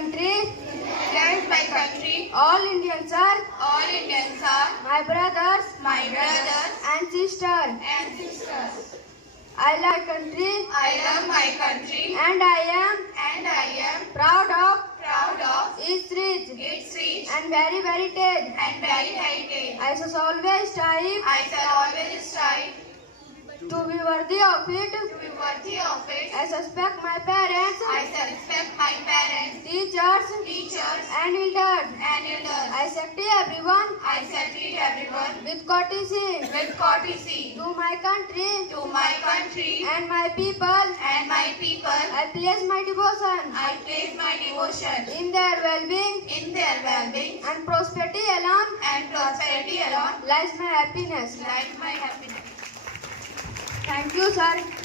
country. India is my country. All Indians are All Indians are my brothers my brothers and sisters. and sisters. I love my country I love my country and I am proud of proud of its rich its rich and very heritage. and very heritage. I shall always strive I shall always strive to be worthy of it. to be worthy of it. I respect my parents, I shall respect my parents, teachers teachers, and elders. and elders. I shall treat everyone I shall treat everyone with courtesy. with courtesy. To my country To my country and my people, and my people, I place my devotion I place my devotion in their well-being in their well-being and prosperity alone and prosperity alone lies my happiness. lies my happiness. Thank you, sir.